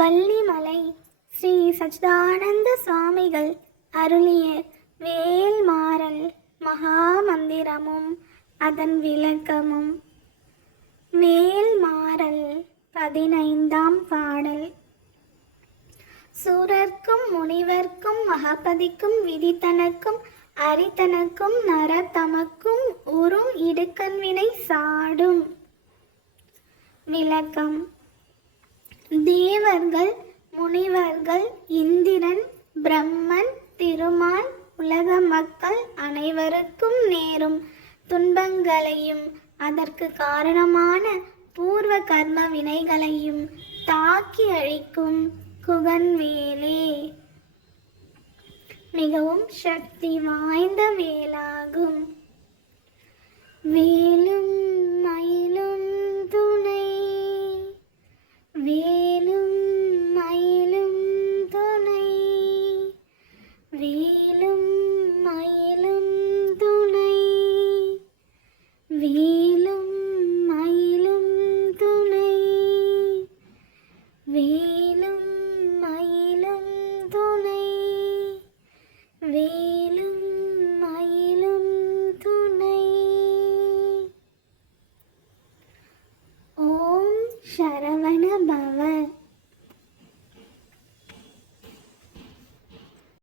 வள்ளிமலை ஸ்ரீ சச்சிதானந்த சுவாமிகள் அருளிய வேல்மாறல் மகாமந்திரமும் அதன் விளக்கமும். வேல்மாறல் 15ஆம் பாடல். சூரர்க்கும் முனிவர்க்கும் மகாபதிக்கும் விதித்தனக்கும் அரித்தனக்கும் நரதமக்கும் உறும் இடுக்கண்வினை சாடும். விளக்கம். தேவர்கள், முனிவர்கள், இந்திரன், பிரம்மன், திருமால், உலக மக்கள் அனைவருக்கும் நேரும் துன்பங்களையும் அதற்கு காரணமான பூர்வ கர்ம வினைகளையும் தாக்கி அழிக்கும் குகன்வேலே மிகவும் சக்தி வாய்ந்த வேலாகும். வேலும் மயிலும் துணை, வேலும் மயிலும் துணை, வேலும் மயிலும் துணை, வேலும் மயிலும் துணை, வேலும் மயிலும் துணை, வேலும் மயிலும் துணை. ஓம் சரணம்.